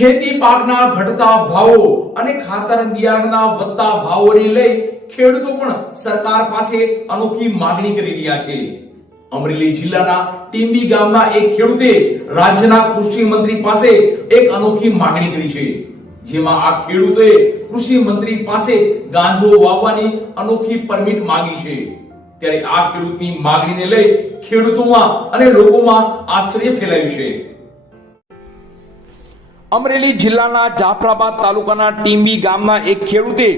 ખેતી પાકના ઘટતા ભાવો અને ખાતર બિયારણના વધતા ભાવોને લઈ ખેડૂતો પણ સરકાર પાસે અનોખી માંગણી કરી રહ્યા છે. અમરેલી જિલ્લાના ટીંબી ગામના એક ખેડૂતે રાજ્યના કૃષિ મંત્રી પાસે એક અનોખી માંગણી કરી છે, જેમાં આ ખેડૂતોએ કૃષિ મંત્રી પાસે ગાંજો વાવવાની અનોખી પરમિટ માંગી છે. ત્યારે આ ખેડૂતની માંગણીને લઈ ખેડૂતોમાં અને લોકોમાં આશ્ચર્ય ફેલાયું છે. અમરેલી જિલ્લાના જાફરાબાદ તાલુકાના ટીંબી ગામના એક ખેડૂતે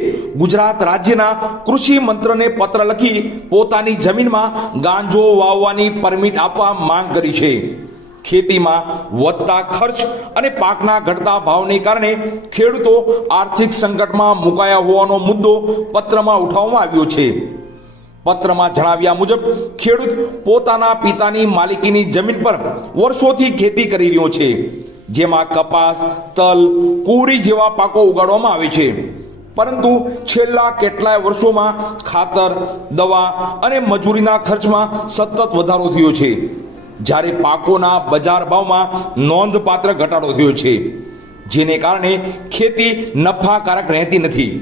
ગુજરાત રાજ્યના કૃષિ મંત્રીને પત્ર લખી પોતાની જમીનમાં ગાંજો વાવવાની પરમિટ આપવા માંગ કરી છે. ખેતીમાં વધતા ખર્ચ અને પાકના ઘટતા ભાવને કારણે ખેડૂતો આર્થિક સંકટમાં મુકાયા હોવાનો મુદ્દો પત્રમાં ઉઠાવવામાં આવ્યો છે. પત્રમાં જણાવ્યા મુજબ ખેડૂત પોતાના પિતાની માલિકીની જમીન પર વર્ષોથી ખેતી કરી રહ્યો છે, જેમાં કપાસ, તલ, કુરી જેવા પાકો ઉગાડવામાં આવે છે. પરંતુ છેલ્લા કેટલાય વર્ષોમાં ખાતર, દવા અને મજૂરીના ખર્ચમાં સતત વધારો થયો છે, જ્યારે પાકોના બજાર ભાવમાં નોંધપાત્ર ઘટાડો થયો છે, જેને કારણે ખેતી નફાકારક રહેતી નથી.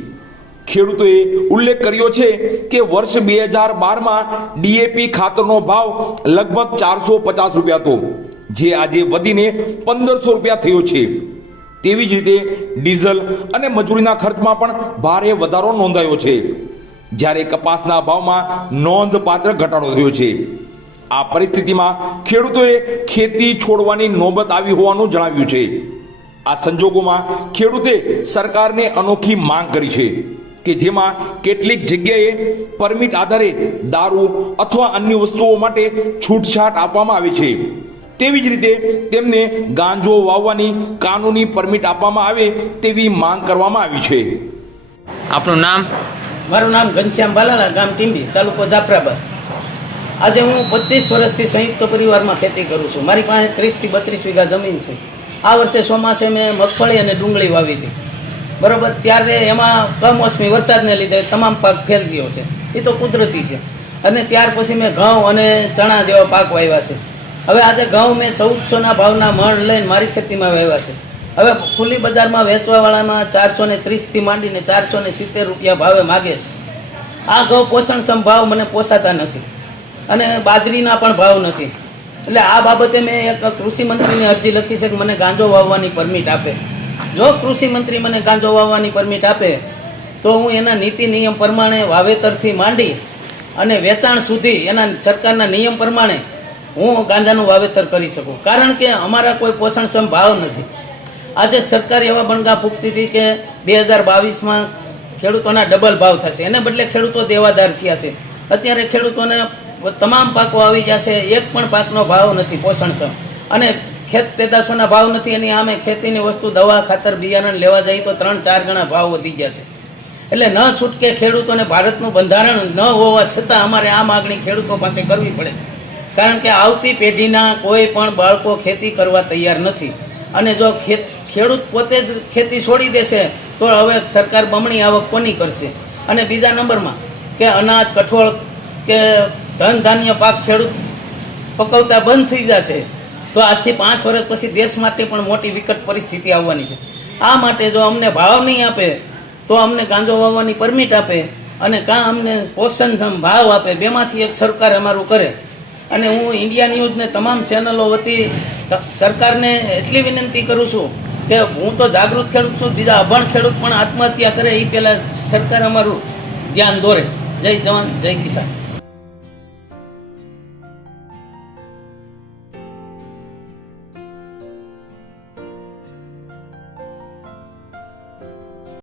ખેડૂતોએ ઉલ્લેખ કર્યો છે કે વર્ષ 2012માં ડીએપી ખાતરનો ભાવ લગભગ 450 રૂપિયા હતો, જે આજે વધીને 1500 રૂપિયા થયો છે. તેવી જ રીતે ડીઝલ અને મજૂરીના ખર્ચમાં પણ ભારે વધારો નોંધાયો છે, જ્યારે કપાસના ભાવમાં નોંધપાત્ર ઘટાડો થયો છે. આ પરિસ્થિતિમાં ખેડૂતોએ ખેતી છોડવાની નોબત આવી હોવાનું જણાવ્યું છે. આ સંજોગોમાં ખેડૂતે સરકારને અનોખી માંગ કરી છે કે જેમાં કેટલીક જગ્યાએ પરમિટ આધારે દારૂ અથવા અન્ય વસ્તુઓ માટે છૂટછાટ આપવામાં આવે છે. તેવી જ રીતે તેમને ગાંજો વાવવાની કાનૂની પરમિટ આપવામાં આવે તેવી માંગ કરવામાં આવી છે. આપનું નામ? મારું નામ ઘનશ્યામ બાલાલા, ગામ ટીંબી, તાલુકો જાફરાબાદ. આજે હું 25 વર્ષથી સંયુક્ત પરિવારમાં ખેતી કરું છું. મારી પાસે 30 થી 32 વીઘા જમીન છે. આ વર્ષે ચોમાસે મેં મગફળી અને ડુંગળી વાવી હતી, બરોબર. ત્યારે એમાં કમોસમી વરસાદને લીધે તમામ પાક ફેલ ગયો છે, એ તો કુદરતી છે. અને ત્યાર પછી મેં ઘઉં અને ચણા જેવા પાક વાવ્યા છે. હવે આજે ઘઉં મેં 1400ના ભાવના મણ લઈને મારી ખેતીમાં વાવ્યા છે. હવે ખુલ્લી બજારમાં વેચવાવાળામાં 430 થી માંડીને 470 રૂપિયા ભાવે માગે છે. આ ઘઉં પોષણક્ષમ ભાવ મને પોસાતા નથી અને બાજરીના પણ ભાવ નથી. એટલે આ બાબતે મેં એક કૃષિ મંત્રીને અરજી લખી છે કે મને ગાંજો વાવવાની પરમિટ આપે. જો કૃષિ મંત્રી મને ગાંજો વાવવાની પરમિટ આપે તો હું એના નીતિ નિયમ પ્રમાણે વાવેતરથી માંડી અને વેચાણ સુધી એના સરકારના નિયમ પ્રમાણે હું ગાંજાનું વાવેતર કરી શકું. કારણ કે અમારા કોઈ પોષણક્ષમ ભાવ નથી. આજે સરકાર એવા બણગા ફૂંકતી હતી કે 2022માં ખેડૂતોના ડબલ ભાવ થશે, એને બદલે ખેડૂતો દેવાદાર થયા છે. અત્યારે ખેડૂતોને તમામ પાકો આવી ગયા છે, એક પણ પાકનો ભાવ નથી પોષણક્ષમ, અને ખેત પેદાશોના ભાવ નથી. એની આમે ખેતીની વસ્તુ, દવા, ખાતર, બિયારણ લેવા જાય તો 3-4 ગણા ભાવ વધી ગયા છે. એટલે ન છૂટકે ખેડૂતોને ભારતનું બંધારણ ન હોવા છતાં અમારે આ માગણી ખેડૂતો પાસે કરવી પડે છે. કારણ કે આવતી પેઢીના કોઈ પણ બાળકો ખેતી કરવા તૈયાર નથી. અને જો ખેડૂત પોતે જ ખેતી છોડી દેશે તો હવે સરકાર બમણી આવક કોની કરશે? અને બીજા નંબરમાં કે અનાજ, કઠોળ કે ધન ધાન્ય પાક ખેડૂત પકવતા બંધ થઈ જશે તો આજથી 5 વર્ષ પછી દેશ માટે પણ મોટી વિકટ પરિસ્થિતિ આવવાની છે. આ માટે જો અમને ભાવ નહીં આપે તો અમને ગાંજો વાવવાની પરમિટ આપે અને કાં અમને પોષણક્ષમ ભાવ આપે, બેમાંથી એક સરકાર અમારું કરે. અને હું ઇન્ડિયા ન્યૂઝને તમામ ચેનલો વતી સરકારને એટલી વિનંતી કરું છું કે હું તો જાગૃત ખેડૂત છું, બીજા અભણ ખેડૂત પણ આત્મહત્યા કરે એ પહેલાં સરકાર અમારું ધ્યાન દોરે. જય જવાન, જય કિસાન.